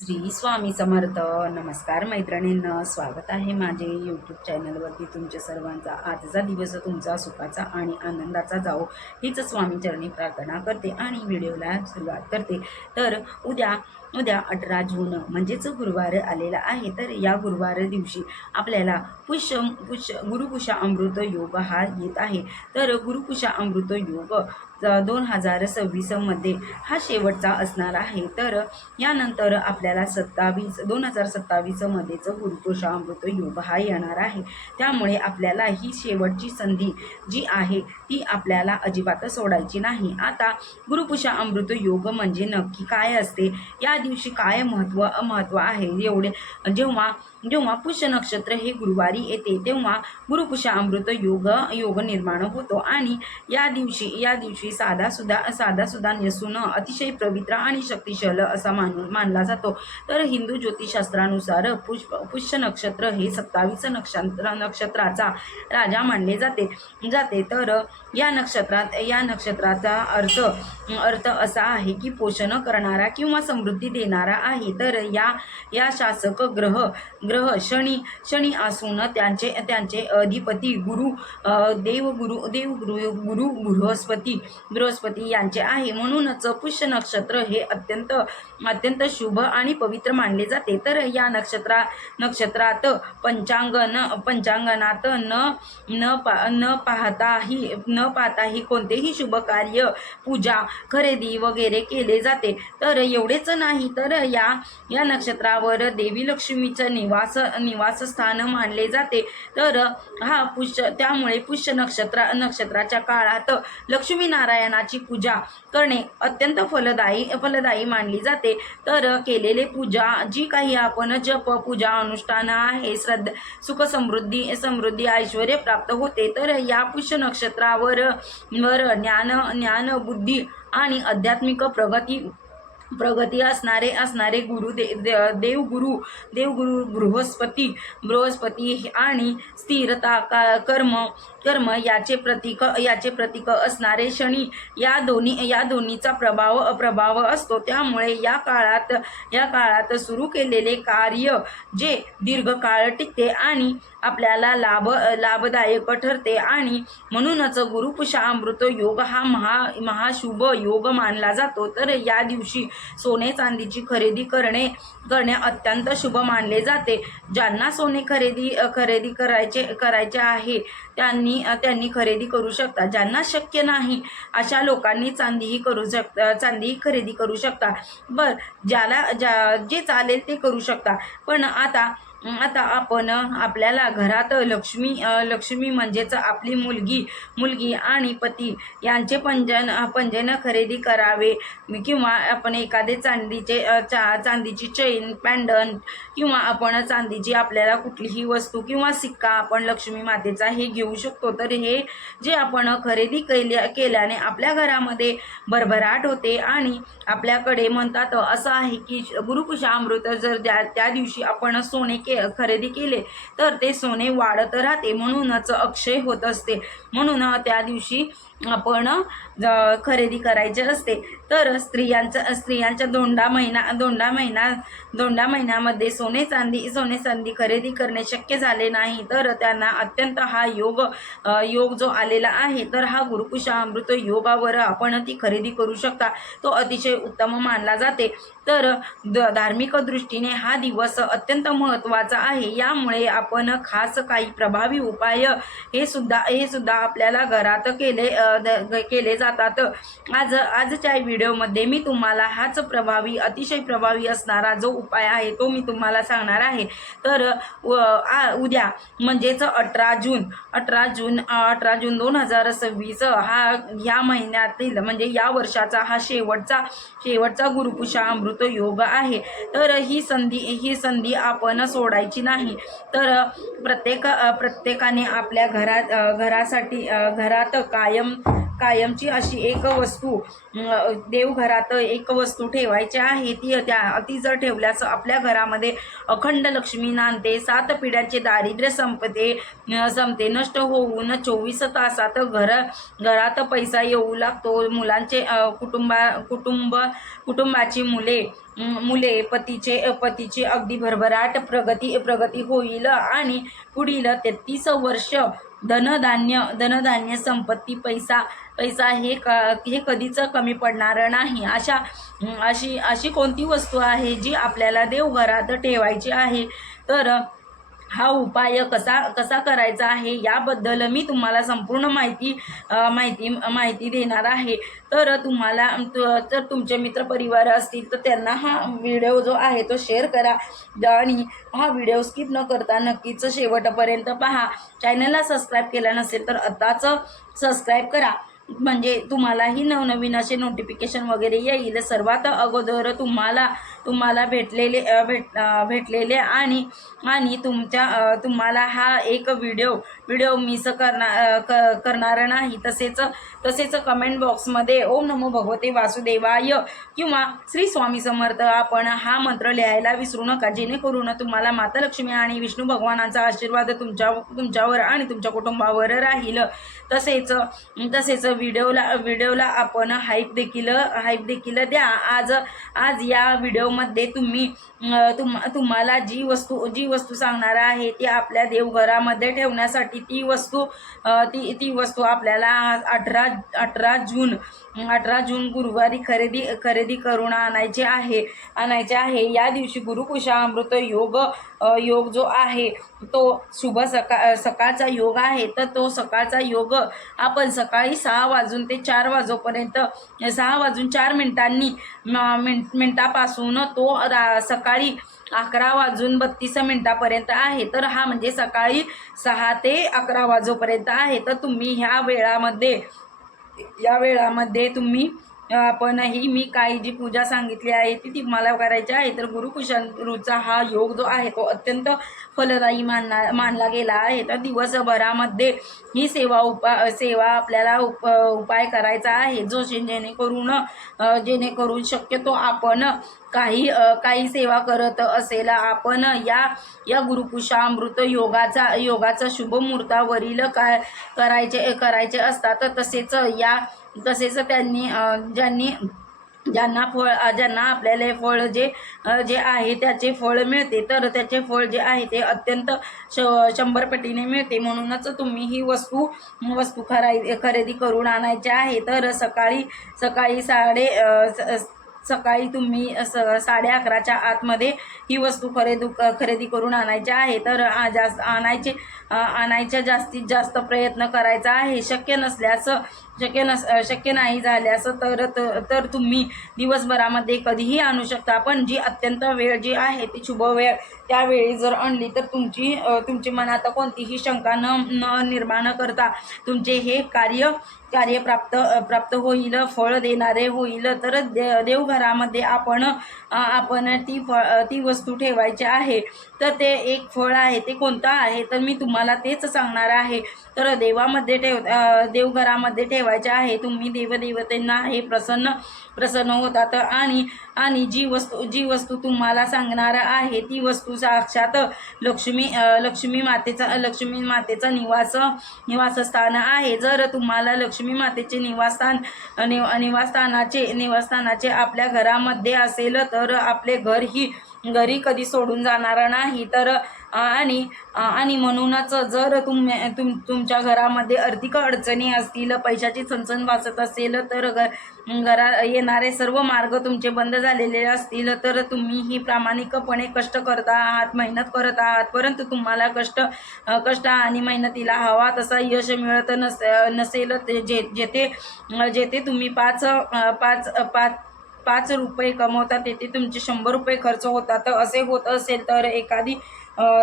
श्री स्वामी समर्थ. नमस्कार मैत्रिणींना, स्वागत आहे माझे यूट्यूब चॅनलवरती. तुमच्या सर्वांचा आजचा दिवस तुमचा सुखाचा आणि आनंदाचा जाओ हीच स्वामीचरणी प्रार्थना करते आणि व्हिडिओला सुरुवात करते. तर उद्या 18 जून म्हणजेच गुरुवार आलेला आहे. तर या गुरुवार दिवशी आपल्याला गुरुपुषा अमृत योग हा येत आहे. तर गुरुपुषा अमृत योग 2026 मध्ये हा शेवटचा असणार आहे. तर यानंतर आपल्याला 2027 मध्येच गुरुपुषा अमृत योग हा येणार आहे. त्यामुळे आपल्याला ही शेवटची संधी जी आहे ती आपल्याला अजिबात सोडायची नाही. आता गुरुपुषा अमृत योग म्हणजे नक्की काय असते, या दिवशी काय महत्व आहे, एवढे जेव्हा पुष्य नक्षत्र हे गुरुवारी येते तेव्हा गुरुपुषा अमृत योग निर्माण होतो. आणि या दिवशी साधा सुद्धा नसून अतिशय पवित्र आणि शक्तिशाली असा मानला जातो. तर हिंदू ज्योतिषशास्त्रानुसार पुष्य नक्षत्र हे 27 नक्षत्राचा राजा मानले जाते. तर या नक्षत्राचा अर्थ असा आहे की पोषण करणारा किंवा समृद्धी देणारा आहे. तर या शासक ग्रह शनी असून त्यांचे अधिपती देवगुरु बृहस्पती यांचे आहे. म्हणूनच पुष्य नक्षत्र हे अत्यंत शुभ आणि पवित्र मानले जाते. तर या नक्षत्रात पंचांगणात न पाहताही कोणतेही शुभ कार्य, पूजा, खरेदी वगैरे केले जाते. तर एवढेच नाही, तर या नक्षत्रावर देवी लक्ष्मीचं निवासस्थान मानले जाते. तर त्यामुळे पुष्य नक्षत्राच्या काळात लक्ष्मीनारायणाची पूजा करणे अत्यंत फलदायी मानली जाते. तर केलेले पूजा, जी काही आपण जप पूजा अनुष्ठान आहे, सुख समृद्धी ऐश्वर्य प्राप्त होते. तर या पुष्य नक्षत्रावर ज्ञान बुद्धी आणि आध्यात्मिक प्रगती असणारे देवगुरु बृहस्पती आणि स्थिरता कर्म याचे प्रतीक असणारे शनी या दोन्हीचा प्रभाव असतो. त्यामुळे या काळात सुरू केलेले कार्य जे दीर्घकाळ टिकते आणि आपल्याला लाभदायक ठरते. आणि म्हणूनच गुरुपुषा अमृत योग हा महाशुभ योग मानला जातो. तर या दिवशी सोने चांदीची खरेदी करणे अत्यंत शुभ मानले जाते. ज्यांना सोने खरेदी करायचे आहे त्यांनी खरेदी करू शकता. ज्यांना शक्य नाही अशा लोकांनी चांदीही खरेदी करू शकता. जे चालेल ते करू शकता. पण आता आपण आपल्याला घरात लक्ष्मी म्हणजेच आपली मुलगी आणि पती यांचे पंजन खरेदी करावे, किंवा आपण एखादे चांदीची चेन, पॅन्डंट, किंवा आपण चांदीची आपल्याला कुठलीही वस्तू किंवा सिक्का आपण लक्ष्मी मातेचा हे घेऊ शकतो. तर हे जे आपण खरेदी केल्याने आपल्या घरामध्ये भरभराट होते. आणि आपल्याकडे म्हणतात असं आहे की गुरुपुषा अमृत जर त्या दिवशी आपण सोने खरेदी केले तर ते सोने वाढत राहते, म्हणूनच अक्षय होत असते. म्हणून त्या दिवशी आपण खरेदी करायचे असते. तर स्त्रियांच्या दोंडा महिन्यामध्ये सोने चांदी खरेदी करणे शक्य झाले नाही, तर त्यांना अत्यंत हा योग जो आलेला आहे, तर हा गुरुपुषा अमृत योगावर आपण ती खरेदी करू शकता. तो अतिशय उत्तम मानला जाते. तर धार्मिक दृष्टीने हा दिवस अत्यंत महत्त्वाचा आहे. यामुळे आपण खास काही प्रभावी उपाय हे सुद्धा आपल्याला घरात केले जातात. आजच्या व्हिडिओमध्ये मी तुम्हाला हाच अतिशय प्रभावी असणारा जो उपाय आहे तो मी तुम्हाला सांगणार आहे. तर उद्या म्हणजेच 18 जून 2026 ह्या महिन्यातील म्हणजे या वर्षाचा हा शेवटचा गुरुपुषा अमृत योग आहे. तर ही संधी आपण सोडायची नाही. तर प्रत्येकाने आपल्या घरात कायमची अशी एक वस्तू देवघरात एक वस्तू ठेवायची आहे. ती जर ठेवल्यास आपल्या घरामध्ये अखंड लक्ष्मी नांदते. 7 पिढ्यांचे दारिद्र्य संपते. नष्ट होऊन 24 तासात घरात पैसा येऊ लागतो. मुलांचे कुटुंब कुटुंबाची मुले पतीची अगदी भरभराट प्रगती होईल आणि पुढील 33 वर्ष धनधान्य संपत्ती पैसा हे कधीच कमी पडणार नाही। अशी कोणती वस्तू आहे जी आपल्याला देवघरात ठेवायची आहे? तर हा उपाय कसा करायचा आहे याबद्दल मी तुम्हाला संपूर्ण माहिती देणार आहे। तर तुमचे मित्रपरिवार असतील तर त्यांना हा व्हिडिओ जो आहे तो शेअर करा आणि हा व्हिडिओ स्किप न करता नक्कीच शेवटपर्यंत पहा। चॅनलला सबस्क्राईब केला नसेल तर आताच सबस्क्राईब करा, म्हणजे तुम्हालाही नवनवीन असे नोटिफिकेशन वगैरे येईल। सर्वात अगोदर तुम्हाला भेटलेले आणि तुम्हाला हा एक व्हिडिओ मिस करणार नाही। तसेच कमेंट बॉक्समध्ये ओम नमो भगवते वासुदेवाय किंवा श्री स्वामी समर्थ आपण हा मंत्र लिहायला विसरू नका, जेणेकरून तुम्हाला माता लक्ष्मी आणि विष्णू भगवानांचा आशीर्वाद तुमच्यावर आणि तुमच्या कुटुंबावर राहील। तसेच व्हिडिओला आपण हाईप देखील द्या। आज या व्हिडिओमध्ये तुम्हाला जी वस्तू सांगणार आहे ती आपल्या देवघरामध्ये ठेवण्यासाठी ती वस्तू आपल्याला 18 जून गुरुवारी खरेदी करून आणायचे आहे। या दिवशी गुरुपुषामृत योग जो आहे तो शुभ सकाळचा योग आहे। तर तो सकाळचा योग आपण सकाळी 6 वाजून ते 4 वाजेपर्यंत 6 वाजून 4 मिनिटापासून तो सकाळी 11 वाजून 32 मिनिटापर्यंत आहे। तर हा म्हणजे सकाळी 6 ते 11 वाजेपर्यंत आहे। तर तुम्ही या वेळामध्ये तुम्ही आपणही मी काही जी पूजा सांगितली आहे ती तुम्हाला करायची आहे। तर गुरुपुषामृतचा हा योग जो आहे तो अत्यंत फलदायी मानला गेला आहे। तर दिवसभरामध्ये ही सेवा आपल्याला उपाय करायचा आहे, जो जेणेकरून शक्यतो आपण काही सेवा करत असेल आपण या गुरुपुषामृत योगाचा शुभ मुहूर्तावरील काय करायचे असतात। तसेच ज्यांना आपल्याला फळ जे आहे त्याचे फळ मिळते, तर त्याचे फळ जे आहे ते अत्यंत 100 पटीने मिळते। म्हणूनच तुम्ही ही वस्तू खरेदी करून आणायची आहे। तर सकाळी तुम्ही 11:30च्या आतमध्ये ही वस्तू खरेदी करून आणायची आहे। तर आणायचा जास्तीत जास्त प्रयत्न करायचा आहे। शक्य नाही झाल्यास तर तुम्ही दिवसभरामध्ये कधीही आणू शकता, पण जी अत्यंत वेळ जी आहे ती शुभ वेळ त्यावेळी जर आणली तर तुमची मनात कोणतीही शंका न निर्माण करता तुमचे हे कार्य प्राप्त होईल, फळ देणारे होईल। तर देवघरामध्ये आपण ती वस्तू ठेवायची आहे। तर ते एक फळ आहे, ते कोणतं आहे तर मी तुम्हाला तेच सांगणार आहे। तर देवघरामध्ये ठेवायचे आहे। तुम्ही देवदेवतेंना हे प्रसन्न होतात आणि जी वस्तू तुम्हाला सांगणार आहे ती वस्तू साक्षात लक्ष्मी मातेचा निवासस्थान आहे। जर तुम्हाला लक्ष्मी मातेचे निवासस्थानाचे आपल्या घरामध्ये असेल तर आपले घरी कधी सोडून जाणार नाही। तर आणि म्हणूनच जर तुमच्या घरामध्ये आर्थिक अडचणी असतील, पैशाची चणचण वाचत असेल, तर घरात येणारे सर्व मार्ग तुमचे बंद झालेले असतील, तर तुम्ही ही प्रामाणिकपणे कष्ट करत आहात, मेहनत करत आहात, परंतु तुम्हाला कष्ट आणि मेहनतीला हवा तसा यश मिळत नसेल, जेथे तुम्ही 5 रुपये कमवता तेथे तुमचे 100 रुपये खर्च होतात, असे होत असेल तर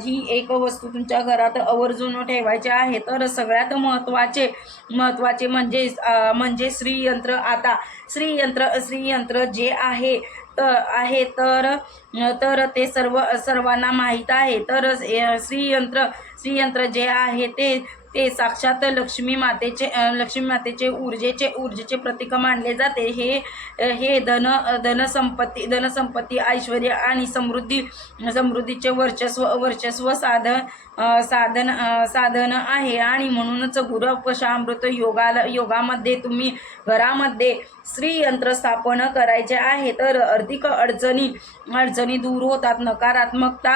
ही एक वस्तू तुमच्या घरात आवर्जून ठेवायची आहे। तर सगळ्यात महत्त्वाचे म्हणजे श्रीयंत्र। आता श्रीयंत्र जे आहे तर ते सर्वांना माहीत आहे। तर श्रीयंत्र जे आहे ते ते साक्षात लक्ष्मी मातेचे ऊर्जेचे प्रतीक मानले जाते. हे धनसंपत्ती ऐश्वर्य आणि समृद्धीचे वर्चस्व साधन आहे. आणि म्हणूनच गुरुपशामृत योगामध्ये तुम्ही घरामध्ये श्रीयंत्र स्थापन करायचे आहे. तर आर्थिक अडचणी दूर होतात, नकारात्मक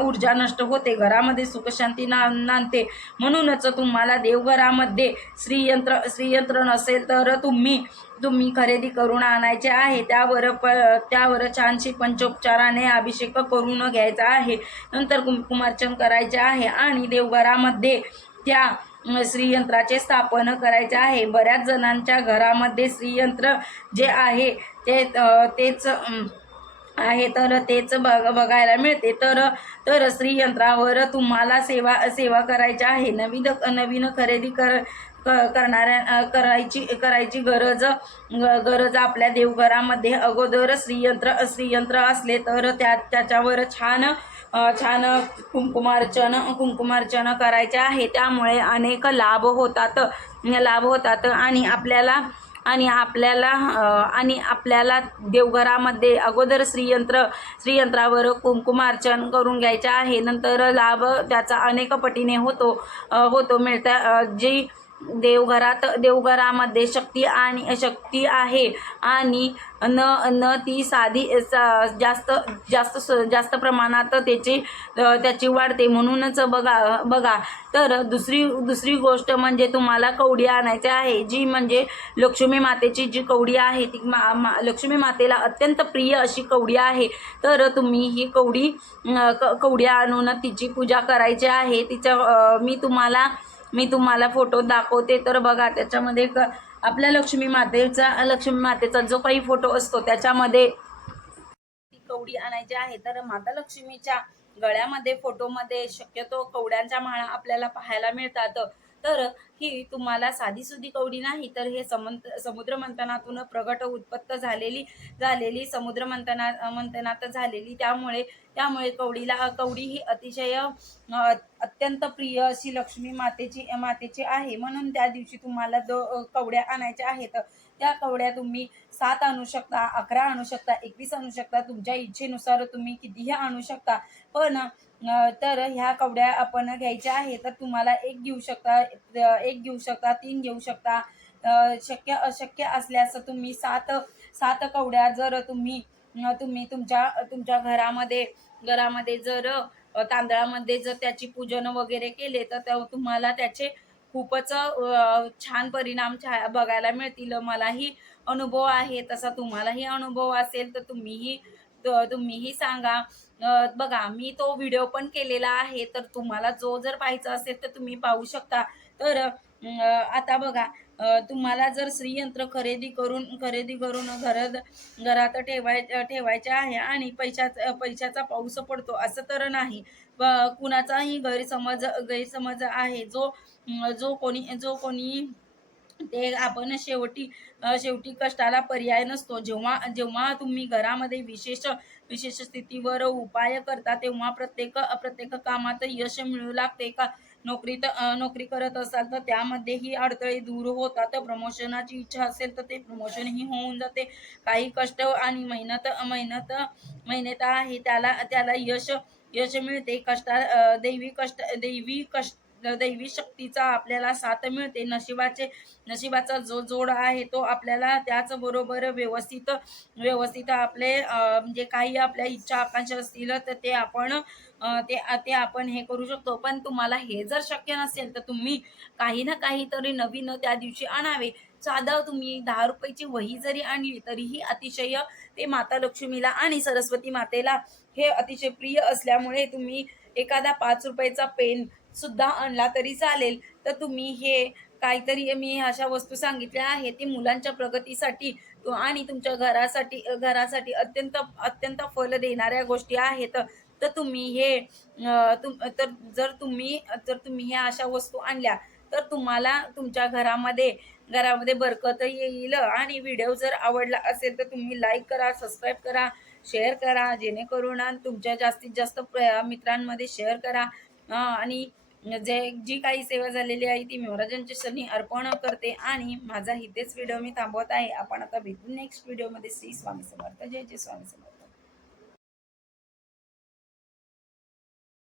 ऊर्जा नष्ट होते, घरामध्ये सुखशांती नांदते. म्हणूनच तुम्हाला देवघरामध्ये श्रीयंत्र नसेल तर तुम्ही खरेदी करून आणायचे आहे. त्यावर छानशी पंचोपचाराने अभिषेक करून घ्यायचा आहे. नंतर कुंकुमार्चन करायचे आहे आणि देवघरामध्ये त्या श्रीयंत्राचे स्थापन करायचे आहे. बऱ्याच जणांच्या घरामध्ये श्रीयंत्र जे आहे तेच आहे तर तेच बघायला मिळते. तर श्रीयंत्रावर तुम्हाला सेवा करायची आहे. नवीन खरेदी करायची गरज आपल्या देवघरामध्ये अगोदर श्रीयंत्र असले तर त्याच्यावर छान कुंकुमार्चन करायचे आहे. त्यामुळे अनेक लाभ होतात आणि आपल्याला देवघरामध्ये अगोदर श्रीयंत्रावर कुंकुमार्चन करून घ्यायचे आहे. नंतर लाभ त्याचा अनेक पटीने होतो मिळता. जी देवघरामध्ये शक्ती आहे आणि ती जास्त प्रमाणात त्याची वाढते. म्हणूनच बघा तर दुसरी गोष्ट म्हणजे तुम्हाला कवडी आणायची आहे. जी म्हणजे लक्ष्मी मातेची जी कवडी आहे ती लक्ष्मी मातेला अत्यंत प्रिय अशी कवडी आहे. तर तुम्ही ही कवडी आणून तिची पूजा करायची आहे. मी तुम्हाला फोटो दाखवते. तर बघा त्याच्यामध्ये आपल्या लक्ष्मी मातेचा जो काही फोटो असतो त्याच्यामध्ये ती कवडी आणायची आहे. तर माता लक्ष्मीच्या गळ्यामध्ये फोटोमध्ये शक्यतो कवड्यांच्या माळा आपल्याला पाहायला मिळतात. तर ही तुम्हाला साधीसुधी कवडी नाही, तर हे समुद्र मंथनातून प्रगट उत्पत्त झालेली समुद्र मंथनात झालेली. त्यामुळे कवडी ही अतिशय अत्यंत प्रिय अशी लक्ष्मी मातेची आहे. म्हणून त्या दिवशी तुम्हाला कवड्या आणायच्या आहेत. त्या कवड्या तुम्ही 7 आणू शकता, 11 आणू शकता, 21 आणू शकता. तुमच्या इच्छेनुसार तुम्ही कितीही आणू शकता. पण तर ह्या कवड्या आपण घ्यायच्या आहे. तर तुम्हाला 1 घेऊ शकता, 3 घेऊ शकता. अशक्य असल्यास तुम्ही 7 कवड्या जर तुम्ही तुमच्या घरामध्ये जर तांदळामध्ये जर त्याची पूजन वगैरे केले तर तुम्हाला त्याचे खूपच छान परिणाम बघायला मिळतील. मलाही अनुभव आहे, तसा तुम्हालाही अनुभव असेल तर तुम्हीही सांगा. बघा मी तो व्हिडिओ पण केलेला आहे, तर तुम्हाला जर पाहायचा असेल तर तुम्ही पाहू शकता. तर आता बघा तुम्हाला जर श्रीयंत्र खरेदी करून घरात ठेवायचे आहे आणि पैशाचा पाऊस पडतो असं तर नाही. कुणाचाही गैरसमज आहे. जो कोणी ते आपण शेवटी कष्टाला पर्याय नसतो. जेव्हा तुम्ही घरामध्ये विशेष स्थितीवर उपाय करता तेव्हा प्रत्येक कामात यश मिळू लागते. का नोकरी करत असाल तर त्यामध्येही अडथळे दूर होतात. प्रमोशनाची इच्छा असेल तर ते प्रमोशनही होऊन जाते. काही कष्ट आणि मेहनत आहे त्याला यश मिळते. दैवी शक्तीचा आपल्याला साथ मिळते. नशिबाचा जो जोड आहे तो आपल्याला त्याचबरोबर व्यवस्थित आपले म्हणजे काही आपल्या इच्छा आकांक्षा असतील तर ते आपण हे करू शकतो. पण तुम्हाला हे जर शक्य नसेल तर तुम्ही काही ना काहीतरी नवीन त्या दिवशी आणावे. साधं तुम्ही 10 रुपयाची वही जरी आणली तरीही अतिशय ते माता लक्ष्मीला आणि सरस्वती मातेला हे अतिशय प्रिय असल्यामुळे तुम्ही एखादा 5 रुपयाचा पेन सुद्धा आणला तरी चालेल. तर तुम्ही हे काहीतरी मी अशा वस्तू सांगितल्या आहेत ती मुलांच्या प्रगतीसाठी आणि तुमच्या घरासाठी अत्यंत फल देणाऱ्या गोष्टी आहेत. तर तुम्ही जर तुम्ही ह्या अशा वस्तू आणल्या तर तुम्हाला तुमच्या घरामध्ये बरकत येईल. आणि व्हिडिओ जर आवडला असेल तर तुम्ही लाईक करा, सबस्क्राईब करा, शेअर करा, जेणेकरून तुमच्या जास्तीत जास्त मित्रांमध्ये शेअर करा. आणि जे जी काही सेवा झालेली आहे ती मी महाराजांच्या चरणी अर्पण करते आणि माझा इथेच व्हिडिओ मी थांबवत आहे. आपण आता भेटू नेक्स्ट व्हिडिओमध्ये. श्री स्वामी समर्थ. जय जय स्वामी समर्थ.